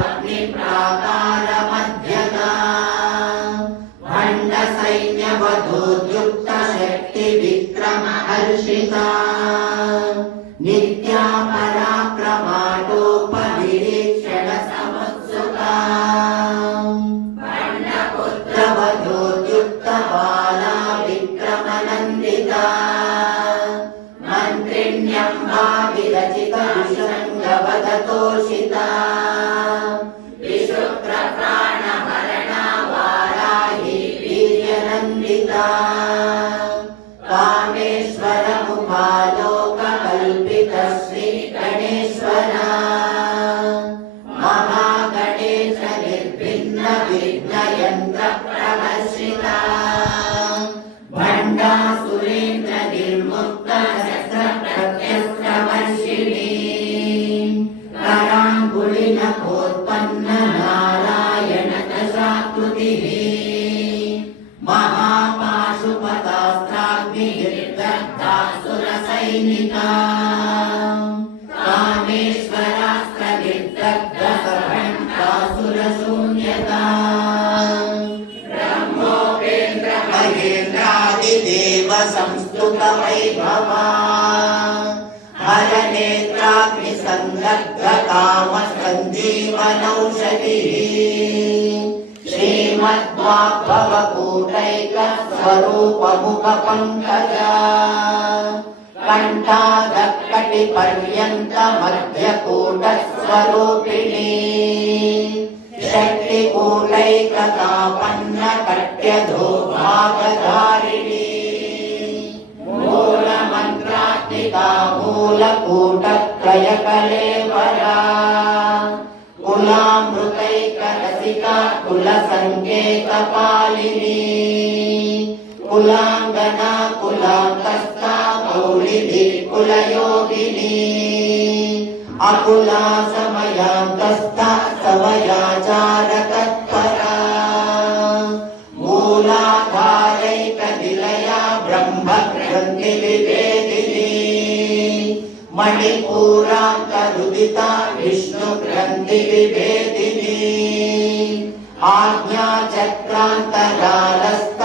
अग्निप्राकारमध्यगा भण्डसैन्यवधूद्युक्त शक्तिविक्रमहर्षिता नित्या पराक्रमाटोपनिरीक्षण समुत्सुका भण्डपुत्रवधूद्युक्त बाला विक्रमनन्दिता मन्त्रिण्यम्बा विरचित विशृङ्गवदतोषिता विशुक्रप्राणहरणा वाराही वीर्यनन्दिता कामेश्वरमुपालोककल्पित श्रीगणेश्वरा महागणेश निर्भिन्न विघ्नयन्त्रप्रवर्षिता भण्डासुरेन्द्र निर्मुक्त शस्त्रप्रत्यस्त्रवर्षिणी कराङ्गुलिनकोत्पन्न नारायण दशाकृतिः महापाशुपतास्त्राग्निर्दग्धासुरसैनिका कामेश्वरास्त्रनिर्दग्धसभण्डासुरशून्यता ब्रह्मोपेन्द्र महेन्द्रादिदेव संस्तुत वैभवा हरनेत्राग्निसन्दग्ध कामसञ्जीवनौषधिः श्रीमद्वाग्भवकूटैक स्वरूपमुखपङ्कजा कण्ठादकटिपर्यन्त मध्यकूटस्वरूपिणी शक्तिकूटैकतापन्न कट्यधोभागधारिणी मूलमन्त्रात्मिका मूलकूटत्रयकलेवरा कुलामृतैकरसिका कुलसङ्केतपालिनी कुलाङ्गना कुलान्तस्था कौलिनी कुलयोगिनी अकुला समयान्तस्था समयाचारतत्परा मूलाधारैकनिलया ब्रह्मग्रन्थिविभेदिनी मणिपूरान्तरुदिता विष्णुग्रन्थिविभेदिनी आज्ञाचक्रान्तरालस्थ